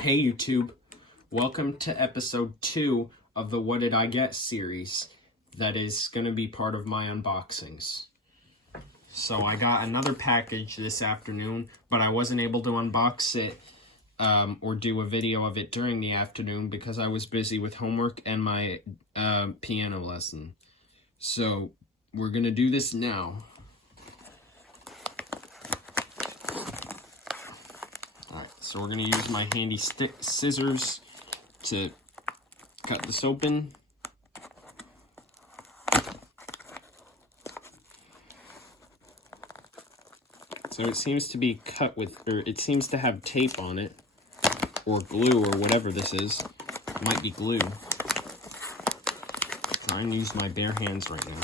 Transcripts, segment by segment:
Hey YouTube, welcome to episode 2 of the What Did I Get series that is going to be part of my unboxings. So I got another package this afternoon, but I wasn't able to unbox it or do a video of it during the afternoon because I was busy with homework and my piano lesson. So we're going to do this now. So we're going to use my handy scissors to cut this open. So it seems to be cut with, or it seems to have tape on it, or glue, or whatever this is. It might be glue. I'm going to use my bare hands right now.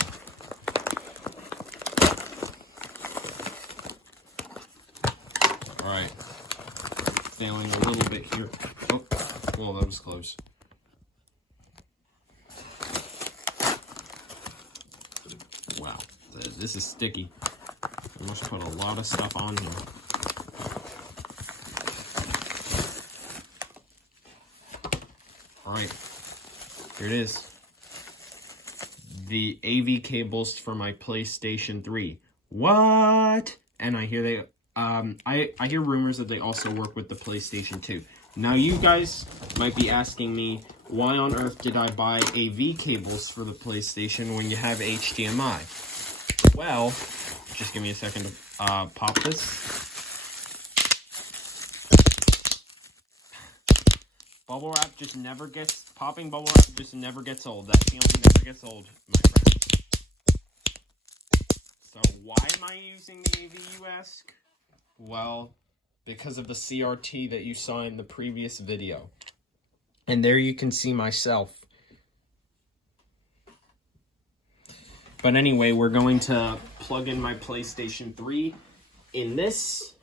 Alright. Failing a little bit here. Oh, well, that was close. Wow, this is sticky. I must put a lot of stuff on here. Alright, here it is. The AV cables for my PlayStation 3. What? And I hear they I hear rumors that they also work with the PlayStation 2. Now you guys might be asking me, why on earth did I buy AV cables for the PlayStation when you have HDMI? Well, just give me a second to pop this. Bubble wrap just never gets, popping bubble wrap just never gets old. That feeling never gets old, my friends. So why am I using the AV, you ask? Well, because of the CRT that you saw in the previous video. And there you can see myself. But anyway, we're going to plug in my PlayStation 3. In this,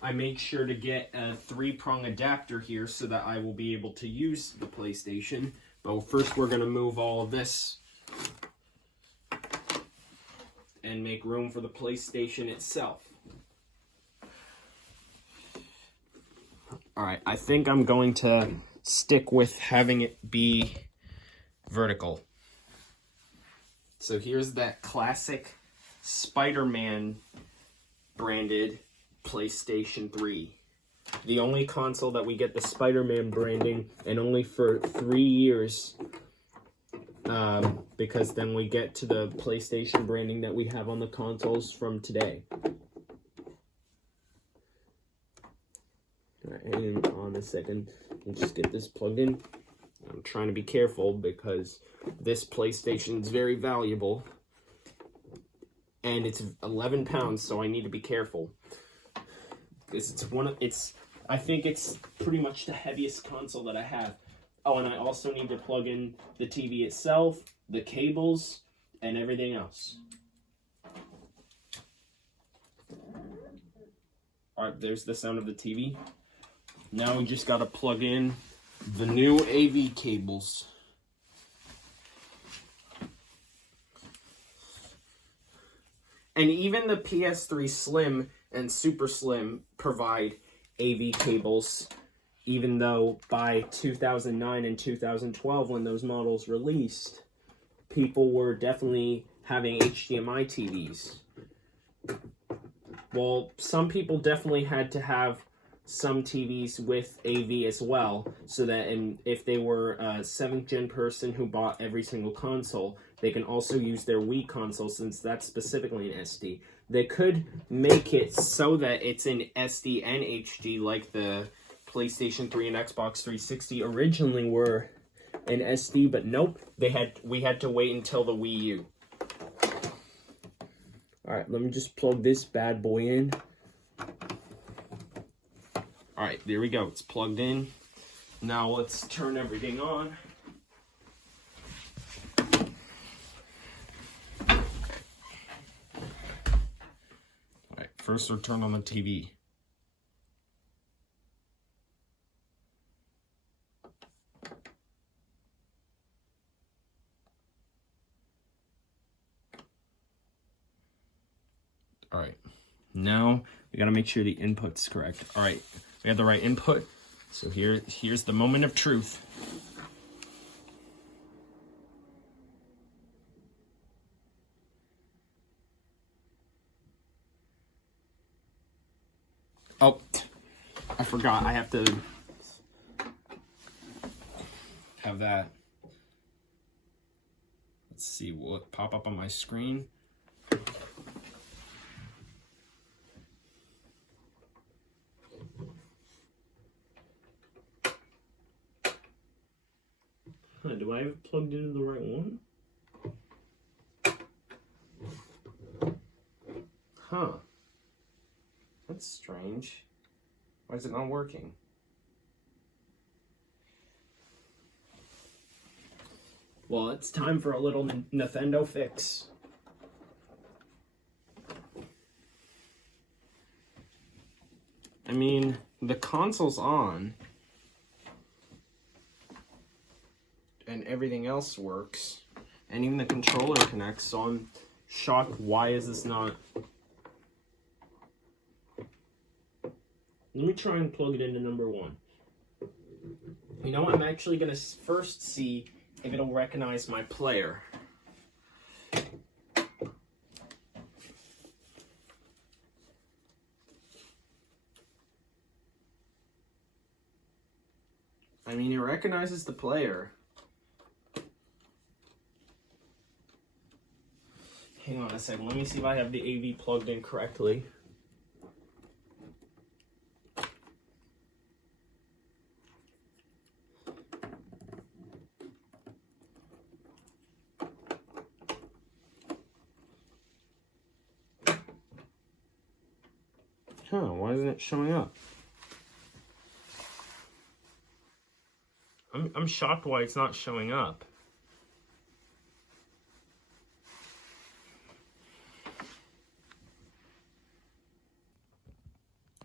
I make sure to get a 3-prong adapter here so that I will be able to use the PlayStation. But first we're going to move all of this and make room for the PlayStation itself. Alright, I think I'm going to stick with having it be vertical. So here's that classic Spider-Man branded PlayStation 3. The only console that we get the Spider-Man branding, and only for 3 years, because then we get to the PlayStation branding that we have on the consoles from today. Alright, hang on a second and just get this plugged in. I'm trying to be careful because this PlayStation is very valuable. And it's 11 pounds, so I need to be careful. Because I think it's pretty much the heaviest console that I have. Oh, and I also need to plug in the TV itself, the cables, and everything else. Alright, there's the sound of the TV. Now we just gotta plug in the new AV cables. And even the PS3 Slim and Super Slim provide AV cables, even though by 2009 and 2012, when those models released, people were definitely having HDMI TVs. Well, some people definitely had to have some TVs with AV as well, so that if they were a 7th gen person who bought every single console, they can also use their Wii console, since that's specifically an SD. They could make it so that it's in SD and HD, like the PlayStation 3 and Xbox 360 originally were in SD, but nope, we had to wait until the Wii U. Alright, let me just plug this bad boy in. Alright, there we go. It's plugged in. Now let's turn everything on. Alright, first we'll turn on the TV. Alright, now we gotta make sure the input's correct. Alright, we have the right input. So here's the moment of truth. Oh, I forgot. I have to have that. Let's see what pop up on my screen. Huh, do I have it plugged into the right one? Huh. That's strange. Why is it not working? Well, it's time for a little Nathendo fix. I mean, the console's on. And everything else works. And even the controller connects, so I'm shocked. Why is this not... Let me try and plug it into number one. You know what? I'm actually going to first see if it'll recognize my player. I mean, it recognizes the player. Hang on a second. Let me see if I have the AV plugged in correctly. Huh, why isn't it showing up? I'm shocked why it's not showing up.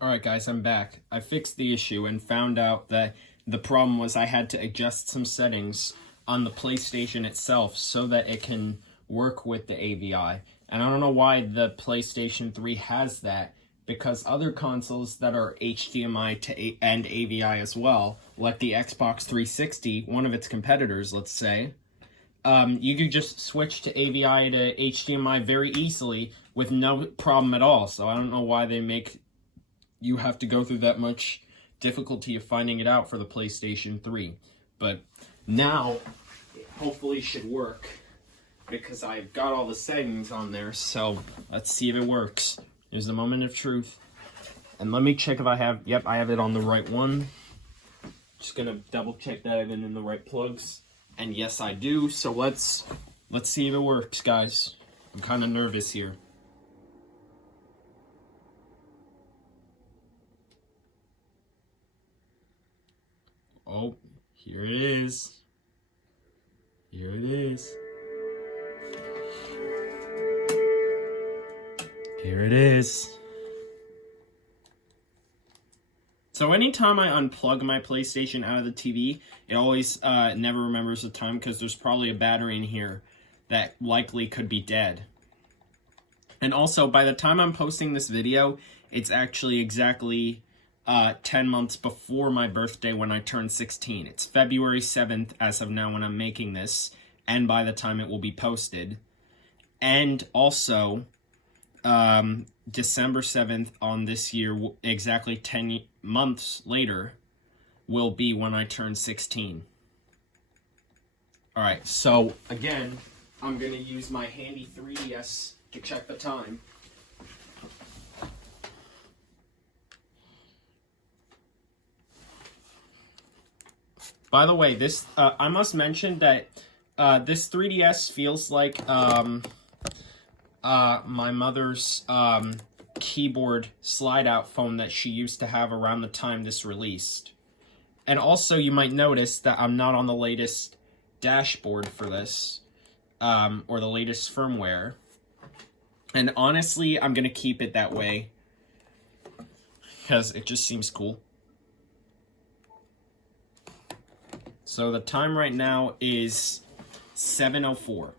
Alright guys, I'm back. I fixed the issue and found out that the problem was I had to adjust some settings on the PlayStation itself so that it can work with the AVI. And I don't know why the PlayStation 3 has that, because other consoles that are HDMI to and AVI as well, like the Xbox 360, one of its competitors, let's say, you could just switch to AVI to HDMI very easily with no problem at all. So I don't know why they make you have to go through that much difficulty of finding it out for the PlayStation 3. But now, it hopefully should work, because I've got all the settings on there, so let's see if it works. Here's the moment of truth. And let me check if I have, yep, I have it on the right one. Just gonna double check that I've been in the right plugs. And yes, I do, so let's see if it works, guys. I'm kind of nervous here. Oh, here it is. Here it is. Here it is. So anytime I unplug my PlayStation out of the TV, it always never remembers the time, because there's probably a battery in here that likely could be dead. And also, by the time I'm posting this video, it's actually exactly 10 months before my birthday when I turn 16. It's February 7th as of now when I'm making this, and by the time it will be posted. And also, December 7th on this year, exactly 10 months later, will be when I turn 16. Alright, so again, I'm going to use my handy 3DS to check the time. By the way, this I must mention that this 3DS feels like my mother's keyboard slide-out phone that she used to have around the time this released. And also, you might notice that I'm not on the latest dashboard for this, or the latest firmware. And honestly, I'm going to keep it that way, because it just seems cool. So the time right now is 7:04.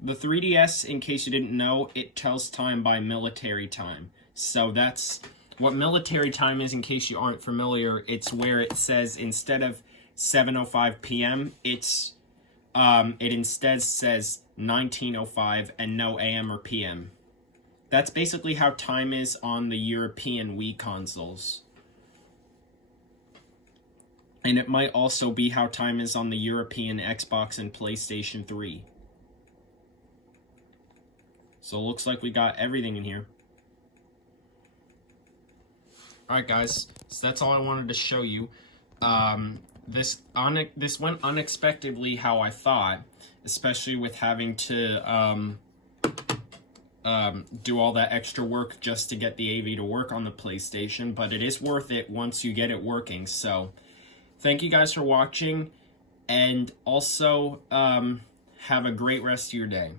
The 3DS, in case you didn't know, it tells time by military time. So that's what military time is, in case you aren't familiar, it's where it says instead of 7:05 p.m., it instead says 19:05 and no AM or PM. That's basically how time is on the European Wii consoles. And it might also be how time is on the European Xbox and PlayStation 3. So it looks like we got everything in here. Alright guys, so that's all I wanted to show you. This went unexpectedly how I thought, especially with having to do all that extra work just to get the AV to work on the PlayStation, but it is worth it once you get it working. So thank you guys for watching, and also have a great rest of your day.